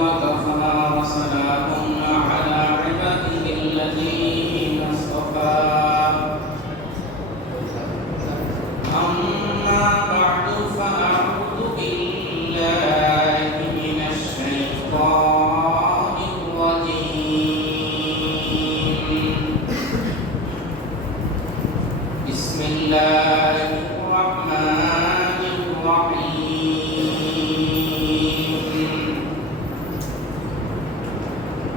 وكفى وسلام على عباده الذين اصطفى.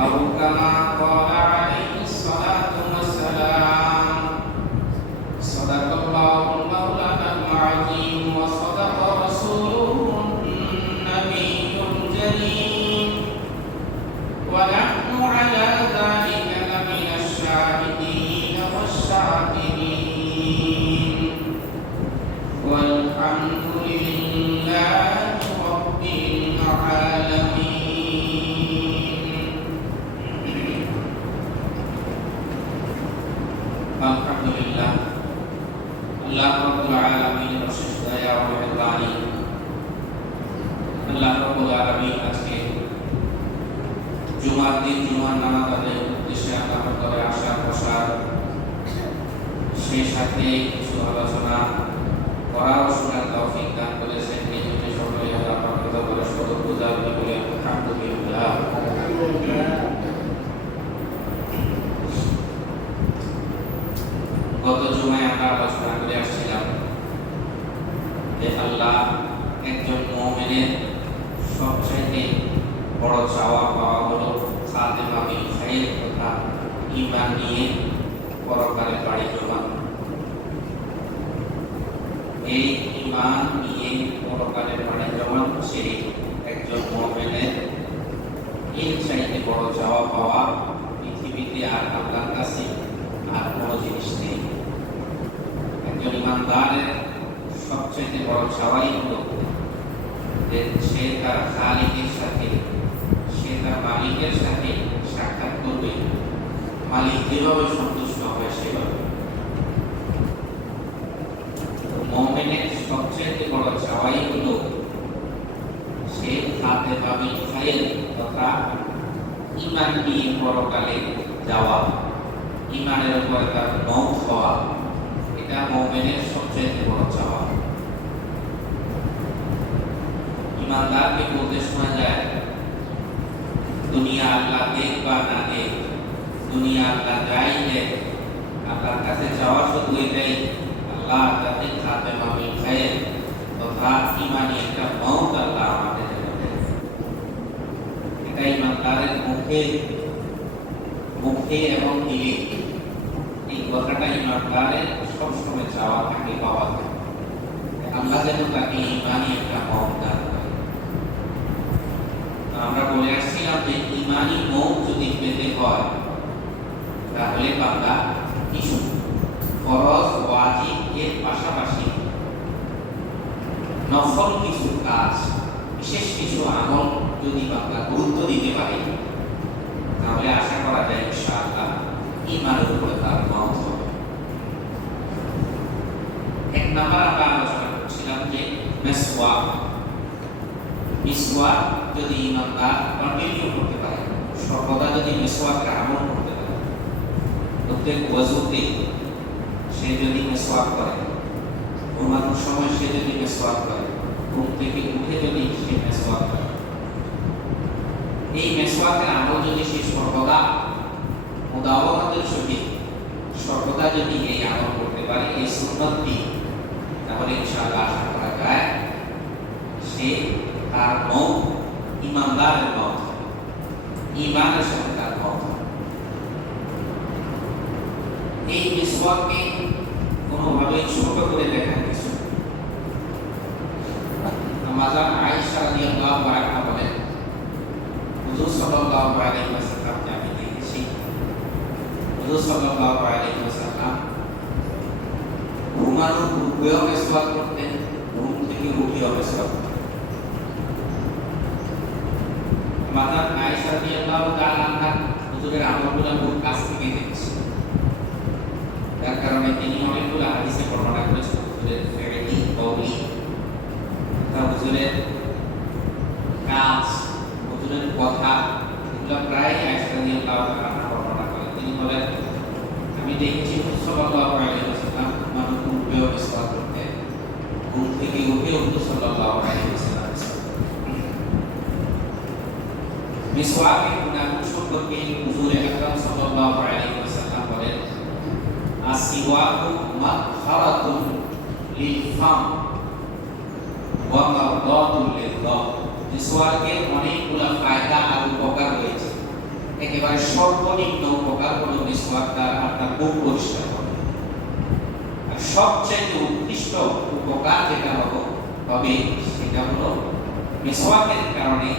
أو كما قال আলহামদুলিল্লাহ গত জুমায় আমরা আলোচনা আসছিলাম যে আল্লাহ একজন মুমিনের বড় চাওয়া পাওয়া হলো তথা নিয়ে পরকালে বাড়ি জমান এই ঈমান নিয়ে পরকালে বাড়ি জমান সে একজন মুমিনের এর চাইতে বড় চাওয়া পাওয়া পৃথিবীতে আর আল্লাহর কাছে আর কোনো জিনিস নেই একজন ইমানদারের সবচেয়ে বড় চাওয়াই হলো যে সে তার খালিকের সাথে, সে তার মালিকের সাথে সাক্ষাৎ করবে। মালিক যেভাবে সন্তুষ্ট হয় সেভাবে। মোমেনের সবচেয়ে বড় চাওয়াই হলো, সে হাতে পাবি খাইল তথা ইমান নিয়ে পরকালে যাওয়া। ইমানের উপরে তার মৌত হওয়া। এটা মোমেনের সবচেয়ে বড় চাওয়া ইমানদারকে বলতে শোনা যায় দুনিয়া আল্লাহ দেখ বা না দেখ দুনিয়া আল্লাহ যাই দেখ আল্লাহর কাছে যাওয়া শুধু এটাই আল্লাহ যাতে খাতে মামি খায় তথা ইমানি একটা মৌত আল্লাহ আমাদের যেন দেয় এটা ইমানদারের মুখে মুখে এবং দিলে এই কথাটা ইমানদারের সবসময় চাওয়া থাকে, পাওয়া থাকে আল্লাহ যেন তাকে ইমানি একটা মৌত দান আমরা বলে আসছিলাম যে, ইমানি মৌত যদি পেতে হয়, তাহলে বান্দা কিছু ফরজ, ওয়াজিব, এর পাশাপাশি নফল কিছু কাজ, বিশেষ কিছু আমল যদি বান্দা গুরুত্ব দিতে পারে, তাহলে আশা করা যায় ইনশাআল্লাহ, ইমানের উপরে তার মত আমরা আলোচনা করছিলাম যে মেসওয়াক মিসওয়াক যদি কন্টিনিউ করতে পারে সর্বদা যদি মেসওয়াককে আমল করতে পারে প্রত্যেক ওয়াজুতে সে যদি মেসওয়াক করে ঘুমানোর সময় সে যদি মেসওয়াক করে ঘুম থেকে উঠে যদি সে মেসওয়াক করে এই মেসওয়াকের আমল যদি সে সর্বদা মুদাওয়াতের সহিত সর্বদা যদি এই আমল করতে পারে এই সুন্নতটি তাহলে ইনশাআল্লাহ আশা করা যায় সে তার মত ইমানদারের মত ইমানের সাথে তার মত এই মিসওয়াককে কোনোভাবেই ছোট করে দেখার কিছু মাজার আয়েশা রাদিয়াল্লাহু আনহা বলেন হুজুর সাল্লাল্লাহু আলাইহি ওয়াসাল্লামকে আমি দেখেছি হুজুর সাল্লাল্লাহু আলাইহি ওয়াসাল্লাম ঘুমানোর পূর্বেও মেসওয়াক করতেন ঘুম থেকে উঠেও মেসওয়াক করতেন মাতার আয়েশা রাদিয়াল্লাহু তাআলা হুজুরের আমলগুলো খুব কাছ থেকে দেখেছি। যার কারণে তিনি অনেকগুলো হাদিসে বর্ণনা করেছেন। হুজুরের ফেরেহি কওলি তা হুজুরের কাজ হুজুরের কথা এগুলো প্রায় আয়েশা রাদিয়াল্লাহু তাআলা আনহা বর্ণনা করেন তিনি বলেন আমি দেখেছি হুজুর সাল্লাল্লাহু আলাইহি ওয়াসাল্লাম মানুষ উঠেও মিসওয়াক করতেন ঘুম থেকে উঠেও হুজুর সাল্লাল্লাহু আলাইহি ওয়াসাল্লাম মিসওয়াকের গুণাগুণ সম্পর্কে হুজুর আকরাম সাল্লাল্লাহু আলাইহি ওয়াসাল্লাম বলেন আসিওয়াকু মাখরাতুন লিল ওয়া মারদাতুন লিল মিসওয়াকের অনেকগুলো ফায়দা আর উপকার রয়েছে একেবারে সর্বনিম্ন উপকার হলো মিসওয়াক দ্বারা আপনার মুখ পরিষ্কার আর সবচেয়ে উৎকৃষ্ট উপকার যেটা হলো হবে সেটা হলো মিসওয়াকের কারণে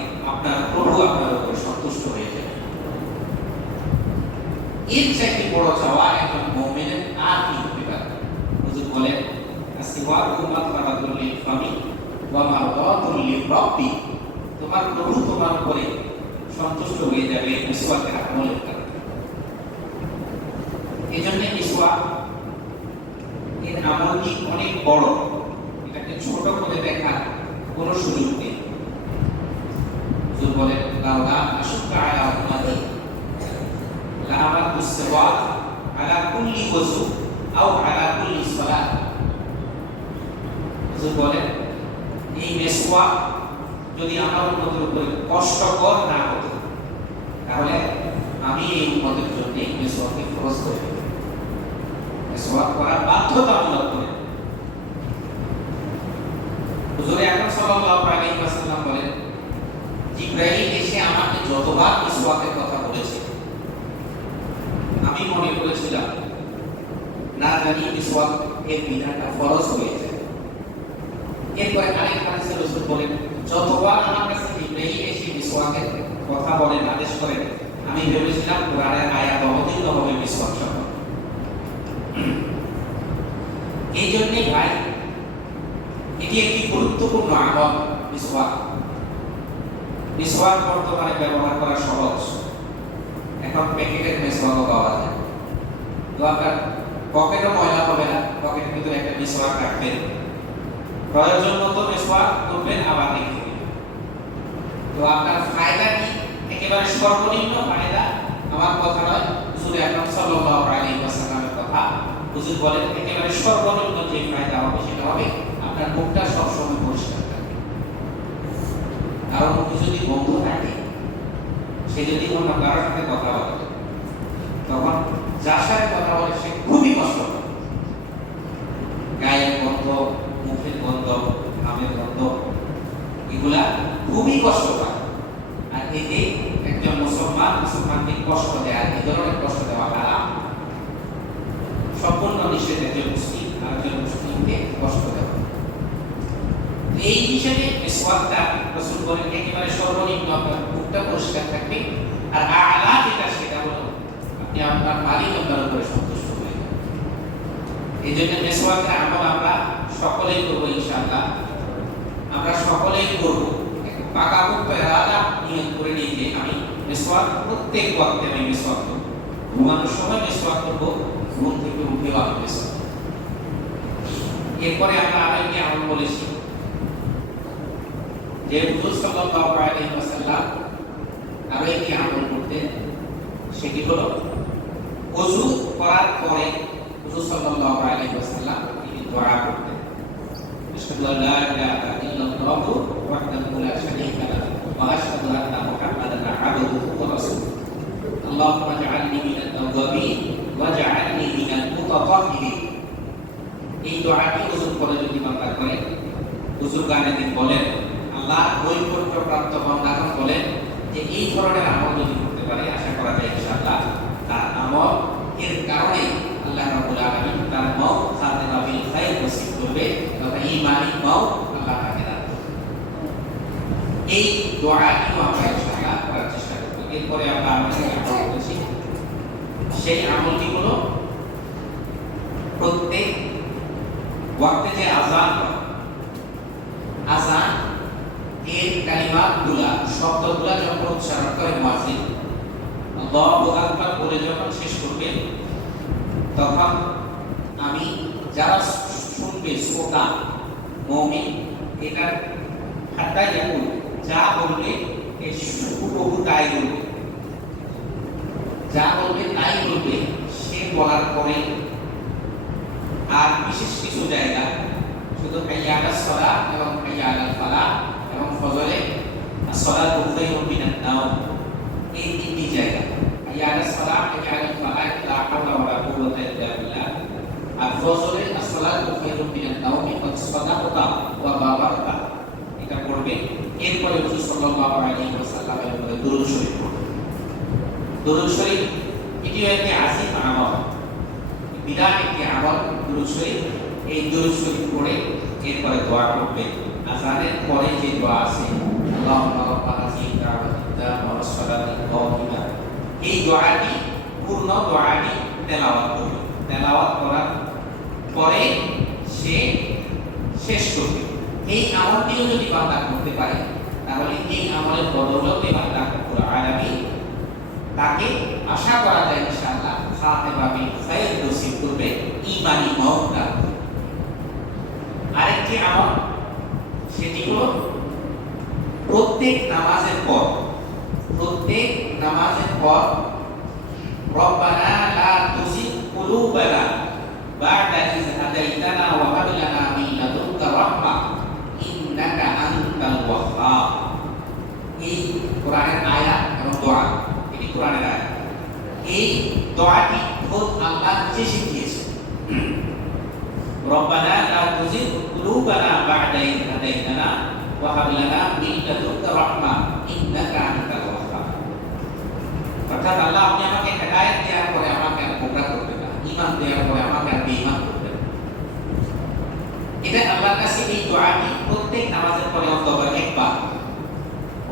আপনার প্রভু আপনার উপর সন্তুষ্ট হয়ে যাবে। এর চাইতে বড় চাওয়া একজন মুমিনের আর কি হতে পারে? হুজুর বলেন আসিওয়াকু মাতরাতুল লিল ফামি ওয়া মারদাতুল লির রাব্বি। তোমার প্রভু তোমার উপরে সন্তুষ্ট হয়ে যাবে মিসওয়াকের আমলের কারণে। এই জন্য এর আমলটি অনেক বড়? এটাকে ছোট করে দেখার কোনো সুযোগ নেই। বলেন এই মিসওয়াক যদি আমার উম্মতের উপরে কষ্টকর না হতো, তাহলে আমি এই উম্মতের জন্য মিসওয়াককে ফরজ করে মিসওয়াক করা বাধ্যতামূলক করে। হুজুরে আকরাম সাল্লাল্লাহু আলাইহি ওয়াসাল্লাম বলেন জিব্রাইল এসে আমাকে যতবার মিসওয়াকের কথা বলেছে, আমি মনে করেছিলাম, না জানি মিসওয়াক এর বিধানটা ফরজ হয়ে যায়। এরপরে আরেক হাদিসে রাসূল বলেন, যতবার আমার কাছে জিব্রাইল এসে মিসওয়াকের কথা বলেন আদেশ করেন, আমি ভেবেছিলাম কোরআনের আয়াত অবতীর্ণ হবে সম্পর্কে এই জন্যে ভাই, এটি একটি গুরুত্বপূর্ণ আমল মিসওয়াক মিসওয়াক বর্তমানে ব্যবহার করা সহজ। এখন প্যাকেটের মিসওয়াকও পাওয়া যায়। তো আপনার পকেটও ময়লা হবে না পকেটের ভিতরে একটা মিসওয়াক রাখবেন। প্রয়োজন মতো মিসওয়াক করবেন, আবার রেখে তো আপনার ফায়দা কি? একেবারে সর্বনিম্ন ফায়দা, আমার কথা নয়। হুজুর আকরাম সাল্লাল্লাহু আলাইহি ওয়াসাল্লামের কথা। হুজুর বলেন, একেবারে সর্বনিম্ন যে ফায়দা হবে, সেটা হবে আপনার মুখটা সবসময় পরিষ্কার। কারণ যদি বন্ধ থাকে, সে যদি অন্য কারোর সাথে কথা বলে, তখন যার সাথে কথা বলে সে খুবই কষ্ট গায়ের গন্ধ, মুখের গন্ধ, ঘামের গন্ধ, এগুলা খুবই কষ্ট পায়। আর এতে একজন মুসলমান মুসলমানকে কষ্ট দেয়, এই ধরনের কষ্ট দেওয়া হারাম। সম্পূর্ণ নিষেধ একজন মুসলিম আর একজন মুসলিমকে কষ্ট দেওয়া। এই হিসেবে মিসওয়াকটা রাসূল বলেন, একেবারে সর্বনিম্ন আপনার মুখটা পরিষ্কার থাকবে। আর আলা যেটা, সেটা হলো আপনি আপনার মালিক আপনার উপরে সন্তুষ্ট হয়ে এই জন্য মিসওয়াকের আমল আমরা সকলেই করব ইনশাআল্লাহ। আমরা সকলেই করব। পাকা মুক্ত এরাদা নিয়ত করে নিই যে আমি মিসওয়াক, প্রত্যেক ওয়াক্তে আমি মিসওয়াক করব। ঘুমানোর সময় মিসওয়াক করব, ঘুম থেকে উঠেও আমি মিসওয়াক এরপরে আমরা আরেকটি আমল বলেছি। যে হুজুর সাল্লাল্লাহু আলাইহি ওয়াসাল্লাম আরো একটি আমল করতেন সেটি হলো ওযু করার পরে হুজুর সাল্লাল্লাহু আলাইহি ওয়াসাল্লাম তিনি দোয়া করতেন আশহাদু আল্লা ইলাহা ইল্লাল্লাহু ওয়াহদাহু লা শারীকা লাহু ওয়া আশহাদু আন্না মুহাম্মাদান আবদুহু ওয়া রাসূলুহু اللهم اجعلني من التوابين واجعلني من المتطهرين এই দোয়াটি হুজুর পরে যদি বান্দা করে হুজুর গানে দিন বলেন আল্লাহ নৈকট্য প্রাপ্ত হন বান্দাগণ বলেন যে এই ধরনের আমল যদি করতে পারে, আশা করা যায় ইনশাআল্লাহ, তার আমল এর কারণে আল্লাহ রাব্বুল আলামিন তার মও খাতেমা বিল খাইর নসিব করবে তথা ঈমানি মও আল্লাহ তাকে দান করবে। এই দোয়াটিও আমরা ইনশাআল্লাহ করার চেষ্টা এরপরে আমরা আমাদের আমল করেছি সেই আমলটি হলো প্রত্যেক ওয়াক্তে যে আজান আজান এর কালিমাতগুলা শব্দগুলা যখন উচ্চারণ করে মুয়াজ্জিন আল্লাহু আকবার বলে যখন শেষ করবে, তখন আমি যারা শুনবে, শ্রোতা, মুমিন এটা হাত্তা ইয়াকুল যা বলবে, এ হুবহু তাই বলবে। যা বলবে, তাই বলবে, সে বলার পরে আর বিশেষ কিছু জায়গা শুধু হাইয়ালাস সালাহ এবং হাইয়ালাল ফালাহ এবং ফজরে সালাত খায়রুম মিনান নাওম। এই তিনটি জায়গা। হাইয়ালাস সালাহ হাইয়ালাল ফালাহ লা হাওলা ওয়ালা কুওয়াতা ইল্লা বিল্লাহ। আর ফজরে সালাত খায়রুম মিনান নাওম কদ সাদাকাতা ওয়া বারাকাতা। এটা পড়বে এরপরে রাসূল সাল্লাল্লাহু আলাইহি ওয়াসাল্লামের উপরে দুরূদ শরীফ পড়বে দুরূদ শরীফ এটিও একটি আজিম আমল। বিরাট একটি আমল দুরূদ শরীফ। এই দুরূদ শরীফ পড়ে এরপরে দোয়া করবে আজানের পরে যে দোয়া আছে এই দোয়াটি পূর্ণ দোয়াটি তেলাওয়াত করবে। তেলাওয়াত করার পরে সে শেষ করবে। এই আমলটিও যদি বান্দা করতে পারে, তাহলে এই আমলের বদৌলতে রাব্বুল আলামিন তাকে আশা করা যায় ইনশাআল্লাহ ফাতেমা বিন খায়র নসিব করবে, ঈমানি মওত দান করবে। আরেকটি আমল সেটি হলো প্রত্যেক নামাজের পর প্রত্যেক নামাজের পর রব্বানা লা তুজিগ কুলুবানা বা'দা ইয হাদাইতানা ওয়া হাব লানা মিন লাদুনকা রাহমা ইন্নাকা আনতাল ওয়াহ্হাব এই কোরআনের আয়াত এবং দোয়া এটি কোরআনের আয়াত এই দোয়াটি খোদ আল্লাহ নিজে শিখিয়েছে রব্বানা লা তুজিগ কুলুবানা বা'দা ইয হাদাইতানা ওয়া হাব লানা মিন লাদুনকা রাহমা ইন্নাকা আনতাল ওয়াহ্হাব অর্থাৎ আল্লাহ আপনি আমাকে হেদায়েত দেওয়ার পরে আমাকে আর গোমরা করবেন না ঈমান দেওয়ার পরে আমাকে আর বেঈমান করবেন না। এটা আল্লাহর কাছে এই দোয়াটি প্রত্যেক নামাজের পরে অন্তত একবার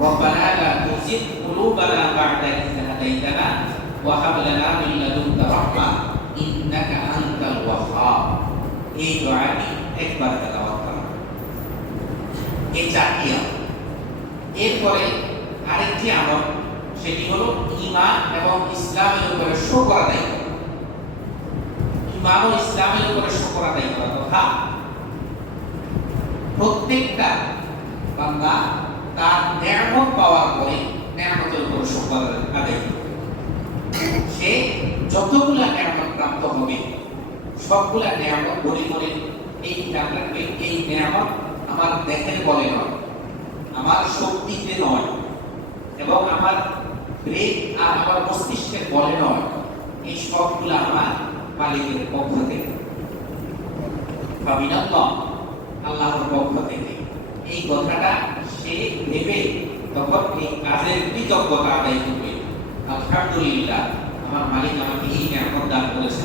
ربنا لا تزغ قلوبنا بعد إذ هديتنا وهب لنا من لدنك رحمة إنك أنت الوهاب এই দোয়াটি একবার তেলাওয়াত করা এই চারটি আমল এরপরে আরেকটি আমল, সেটি হলো ঈমান এবং ইসলামের উপরে শকর আদায় করা। ঈমান ও ইসলামের উপরে শকর আদায় করা তথা প্রত্যেকটা বান্দা তার নিয়ামত পাওয়ার পরে নিয়ামতের উপর শকর আদায় করবে সে যতগুলা নিয়ামত প্রাপ্ত হবে, সবগুলা নিয়ামত বলে বলে এই খেয়াল এই আমার দেখের বলে নয়, আমার শক্তিতে নয় এবং আমার ব্রেন আর আমার মস্তিষ্কের বলে নয়, এই সবগুলা আমার মালিকের পক্ষ থেকে। আল্লাহর পক্ষ থেকে। এই কথাটা সে ভেবে তখন এই কাজের কৃতজ্ঞতা আদায় করবে। আলহামদুলিল্লাহ, আমার মালিক আমাকে এই নিয়ামত দান করেছে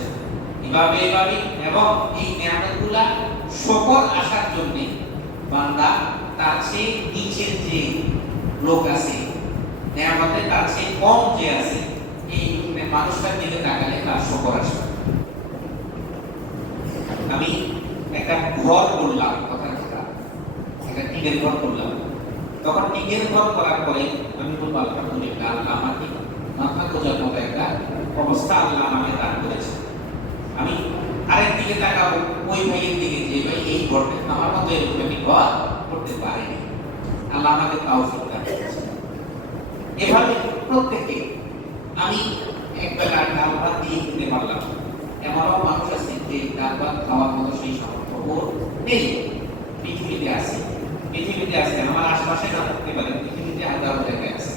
এভাবে এভাবে এবং এই নিয়ামতগুলা সকল আসার জন্য বান্দা, তার চেয়ে নিচের যে লোক আছে, নিয়ামতে তার চেয়ে কম যে আছে, এই মানুষটার দিকে তাকালে তার সকল আসবে আমি একটা ঘর করলাম, কথা কথা একটা টিনের ঘর করলাম। তখন টিনের ঘর করার পরে আমি বলব আলহামদুলিল্লাহ, আল্লাহ আমাকে মাথা খোঁজার মতো একটা অবস্থা আল্লাহ আমাকে দান করেছে আমি আরেক দিকে তাকাবো, ওই ভাইয়ের দিকে যে, ভাই, এই ঘরটা আমার মতো এরকম একটি ঘর করতে পারেনি। আল্লাহ আমাকে তাও দান এভাবে প্রত্যেকে আমি এক বেলা ডাল ভাত দিয়ে খেতে পারলাম। এমনও মানুষ আছে যে ডাল ভাত খাওয়ার মতো সেই সামর্থ্য নেই। পৃথিবীতে আছে। পৃথিবীতে আছে, আমার আশপাশে না থাকতে পারে, পৃথিবীতে হাজারো জায়গায় আছে।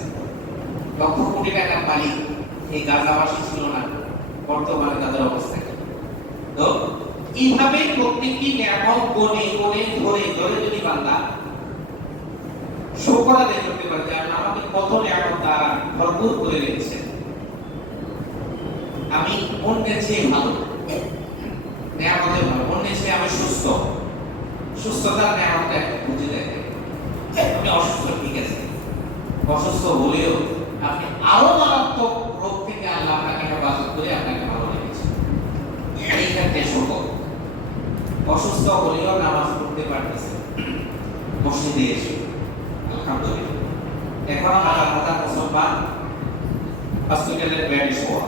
লক্ষ কোটি টাকার মালিক, এই গাজাবাসী ছিল না। বর্তমানে তাদের অবস্থা? তো এইভাবে প্রত্যেকটি নিয়ামত কোণে কোণে ধরে ধরে যদি বান্দা শুকর আদায় করতে পারে যে আমাকে কত নিয়ামত তারা ভরপুর করে রেখেছে। আমি অন্যের চেয়ে ভালো। নিয়ামতের ভালো। অন্যের চেয়ে আমি সুস্থ। সুস্থতার নিয়ামতটা বুঝে দেখে। আমি অসুস্থ, ঠিক আছে। অসুস্থ হলেও আপনি আরও মারাত্মক রোগ থেকে আল্লাহ আপনাকে হেফাজত করে আপনাকে ভালো রেখেছে এই ক্ষেত্রে শকর অসুস্থ হলেও নামাজ পড়তে পারতেছে মসজিদে এসে। আলহামদুলিল্লাহ। এখন মুসলমান হসপিটালের শোয়া।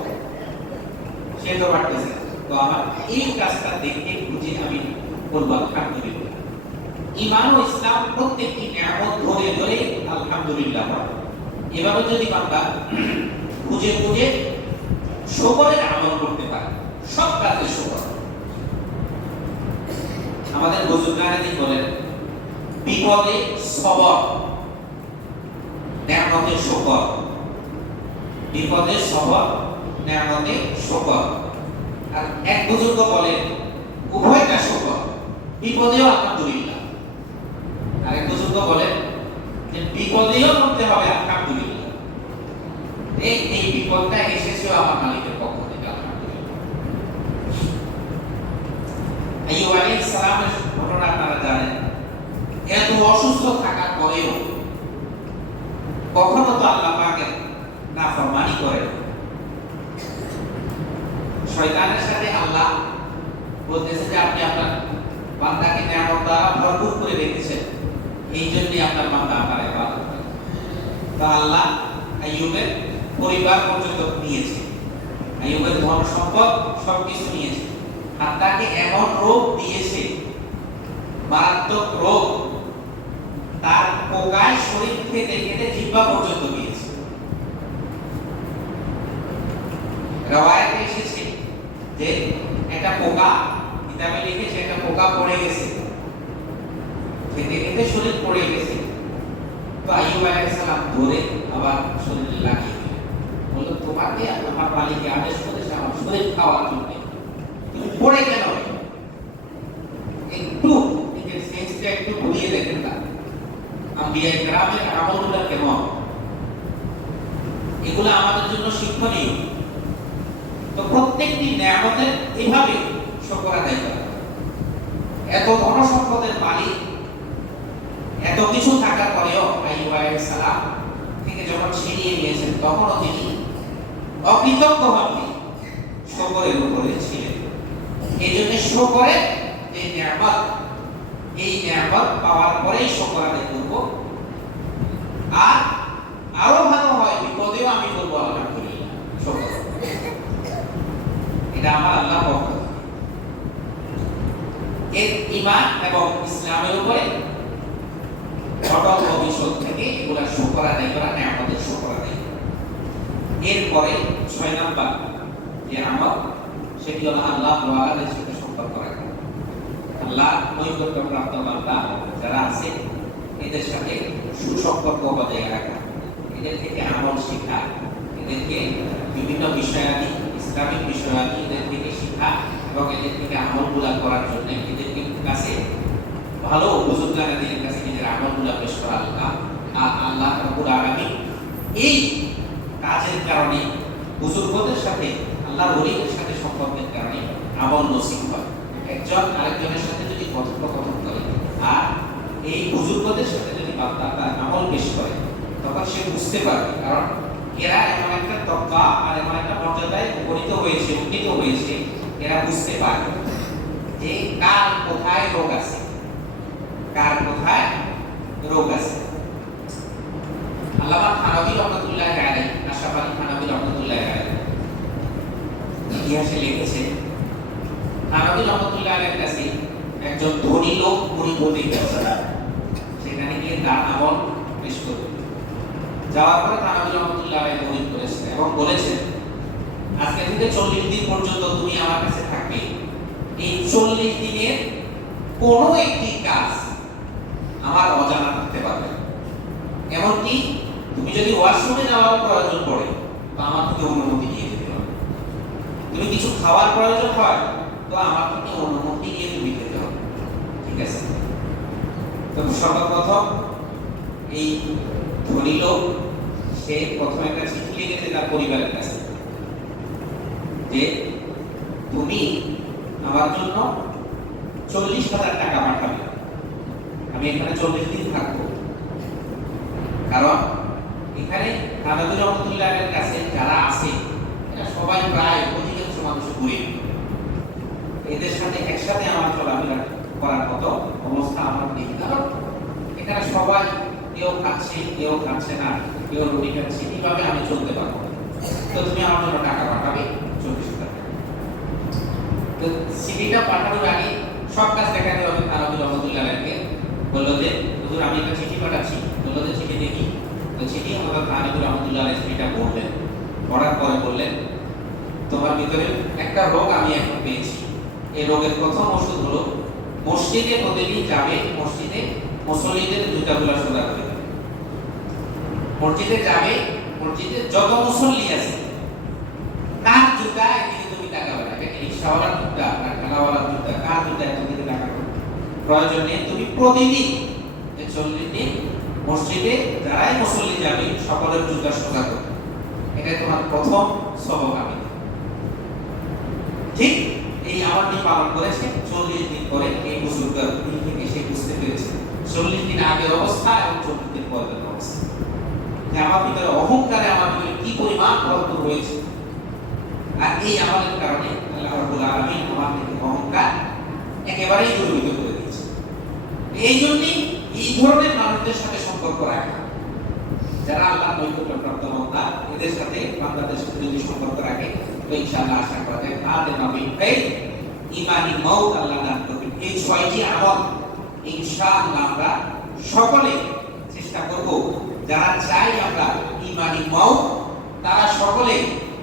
সে তো পারতেছে তো আমার এই কাজটা দেখে বুঝে আমি বলব, আলহামদুলিল্লাহ। ইমান ও ইসলাম প্রত্যেকটি নিয়ামত ধরে ধরে আলহামদুলিল্লাহ। এভাবে যদি বান্দা খুঁজে খুঁজে শকরের আমল করতে পারে, সব কাজে শকর আমাদের বুজুর্গানি বলেন? বিপদে সবর, নিয়ামতে শকর। বিপদে সবর, নিয়ামতে শকর। আর এক বুজুর্গ বলেন, উভয়টা শকর, বিপদেও আলহামদুলিল্লাহ। আর এক বুজুর্গ বলেন, যে বিপদেও করতে হবে, আলহামদুলিল্লাহ। এই এই বিপদটা এসেছে আমার মালিকের পক্ষ থেকে আলহামদুলিল্লাহ আইয়ুব আলাইহিস সালামের ঘটনা আপনারা জানেন। এত অসুস্থ থাকার পরেও কখনো তো আল্লাহ পাকের শয়তানের সাথে আল্লাহ বলতেছে যে আপনি আপনার বান্দাকে নিয়ামত দ্বারা ভরপুর করে রেখেছেন। এই জন্যই আপনার বান্দা আমার তো আল্লাহ আইয়ুবের পরিবার পর্যন্ত নিয়েছে। আইয়ুবের ধন সম্পদ সবকিছু নিয়েছে। আর তাকে এমন রোগ দিয়েছে, মারাত্মক রোগ, তার পোকায় শরীর থেকে কেটে জিহ্বা পর্যন্ত রাওয়ায়াতে এসেছে যে একটা পোকা, কিতাবে লিখেছে একটা পোকা পড়ে গেছে। খেতে খেতে শরীর পড়ে গেছে। তো আইয়ুব আলাইহিস সালাম ধরে আবার শরীরে লাগিয়ে দিলেন। তোমাকে আমার মালিকে আদেশ করেছে আমার শরীর খাওয়ার জন্য। পড়ে কেন? একটু নিজের সেন্সটা একটু ঘুরিয়ে দেখেন না। আম্বিয়া গ্রামের আমলগুলো কেমন? এগুলো আমাদের জন্য শিক্ষণীয়। তো প্রত্যেকটি নিয়ামতের এভাবে শকর আদায় করা। এত ধন সম্পদের মালিক, এত কিছু থাকার পরেও আলাইহিস সালাম থেকে যখন ছিনিয়ে নিয়েছেন, তখনও তিনি অকৃতজ্ঞ ভাবে শকরের উপরে ছিলেন। এই জন্য শকরের যে নিয়ামত। এই নিয়ামত পাওয়ার পরেই শকর আদায় করব। আর আরও ভালো হয়, বিপদেও আমি বলব আলহামদুলিল্লাহ শকর। এটা আমার আল্লাহ পক্ষ এর ইমান এবং ইসলামের উপরে অটল ভবিষ্যৎ থেকে এগুলা শকর আদায় করা, নিয়ামতের শকর আদায় করা। এরপরে ছয় নাম্বার যে আমল সেটি হলো আল্লাহ ওয়ালাদের সাথে সম্পর্ক রাখা। আল্লাহ নৈকট্য প্রাপ্ত বান্দা যারা আছে, এদের সাথে সুসম্পর্ক বজায় রাখা। এদের থেকে আমল শেখা, এদেরকে বিভিন্ন বিষয়াদি, ইসলামিক বিষয়াদি এদের থেকে শেখা এবং এদের থেকে আমলগুলা করার জন্য এদেরকে কাছে ভালো বুজুর্গানাদের কাছে নিজের আমলগুলা পেশ করা আল্লাহ। আল্লাহ রব্বুল আলামিন এই কাজের কারণে বুজুর্গদের সাথে আল্লাহ ওলিদের সম্পর্কের কারণে আমল নসিব হয়। একজন আরেকজনের সাথে যদি কথোপকথন করে আর এই বুজুর্গদের সাথে যদি বান্দা তার আমল পেশ করে, তখন সে বুঝতে পারবে, কারণ এরা এমন একটা তক্কা আর এমন একটা মর্যাদায় উপনীত হয়েছে, উন্নীত হয়েছে, এরা বুঝতে পারবে যে কার কোথায় রোগ আছে। কার কোথায় রোগ আছে। আল্লামা থানবী রহমতুল্লাহ আলাই আশরাফ আলী থানবী রহমতুল্লাহ ইতিহাসে লিখেছে থানবী রহমতুল্লাহ আলাইয়ের কাছে একজন ধনী লোক বলতে গেছে সেখানে গিয়ে তার আমল পেশ করবে। যাওয়ার পরে থানবী রহমতুল্লাহ আলাই মরিদ করেছেন এবং বলেছেন, আজকে থেকে চল্লিশ দিন পর্যন্ত তুমি আমার কাছে থাকবে। এই চল্লিশ দিনের কোনো একটি কাজ আমার অজানা থাকতে পারবে। এমনকি তুমি যদি ওয়াশরুমে যাওয়ার প্রয়োজন পড়ে, তো আমার থেকে অনুমতি নিয়ে তুমি কিছু খাওয়ার প্রয়োজন হয়, তো আমার থেকে অনুমতি নিয়ে তুমি খেতে হবে। ঠিক আছে? তো সর্বপ্রথম এই ধনী লোক, সে প্রথমে একটা চিঠি লিখেছে তার পরিবারের কাছে, যে তুমি আমার জন্য চল্লিশ হাজার টাকা পাঠাবে। আমি এখানে চল্লিশ দিন থাকব। কারণ এখানে কানাদুর রহমতুল্লাহের কাছে যারা আছে সবাই প্রায় মানুষ ঘুরে এদের সাথে একসাথে আমার চলাফেরা করার মতো অবস্থা আমার নেই। কারণ এখানে সবাই কেউ খাচ্ছে কেউ খাচ্ছে না, কেউ রুটি খাচ্ছে, এইভাবে আমি চলতে পারব তো তুমি আমার জন্য টাকা পাঠাবে চব্বিশ টাকা তো সিডিটা পাঠানোর আগে সব কাজ দেখাতে হবে তারাবি রহমতুল্লাহকে বলল যে, হুজুর, আমি একটা চিঠি পাঠাচ্ছি। বলল যে, চিঠি দেখি? তো চিঠি আমাদের তারাবি রহমতুল্লাহ চিঠিটা পড়লেন। পড়ার পরে বললেন তোমার ভিতরে একটা রোগ আমি এখন পেয়েছি। এই রোগের প্রথম ওষুধ হলো, মসজিদে প্রতিদিন যাবে, মসজিদে মুসল্লিদের জুতাগুলো সোজা করে মসজিদে যাবে, মসজিদে যত মুসল্লি আছে, কার জুতা এদিকে তুমি তাকাবে না? এটা রিক্সাওয়ালার জুতা না ঠেলাওয়ালার জুতা? কার জুতা এদিকে তাকাবে প্রয়োজন তুমি প্রতিদিন চল্লিশ দিন মসজিদে যারাই মুসল্লি যাবে, সকলের জুতা সোজা করবে। এটাই তোমার প্রথম দেব। ঠিক এই আমলটি পালন করেছে? চল্লিশ দিন পরে এই বুজুর্গার দিন থেকে সে বুঝতে পেরেছে চল্লিশ দিন আগের অবস্থা এবং চল্লিশ দিন পরের অবস্থা। আমার ভিতরে অহংকারে আমার ভিতরে কি পরিমাণ প্রবর্তন রয়েছে? আর এই আমলের কারণে আল্লাহ রাব্বুল আমার থেকে অহংকার একেবারেই দূরীভূত করে দিয়েছে। এই জন্যই এই ধরনের মানুষদের সাথে সম্পর্ক রাখা। যারা আল্লাহ নৈকট্য প্রাপ্ত বক্তা এদের সাথে বাংলাদেশ সাথে যদি সম্পর্ক রাখে ইনশাআল্লাহ আশা করা যায় তাদের ইমানি মৌত আল্লাহ দান করবেন এই ছয়টি আমল ইনশাআল্লাহ আমরা সকলে চেষ্টা করব যারা চাই আমরা ইমানি মৌত তারা সকলে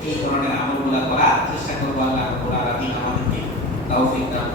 এই ধরনের আমলগুলো করার চেষ্টা করব আল্লাহ রাব্বুল আলামিন আমাদেরকে দান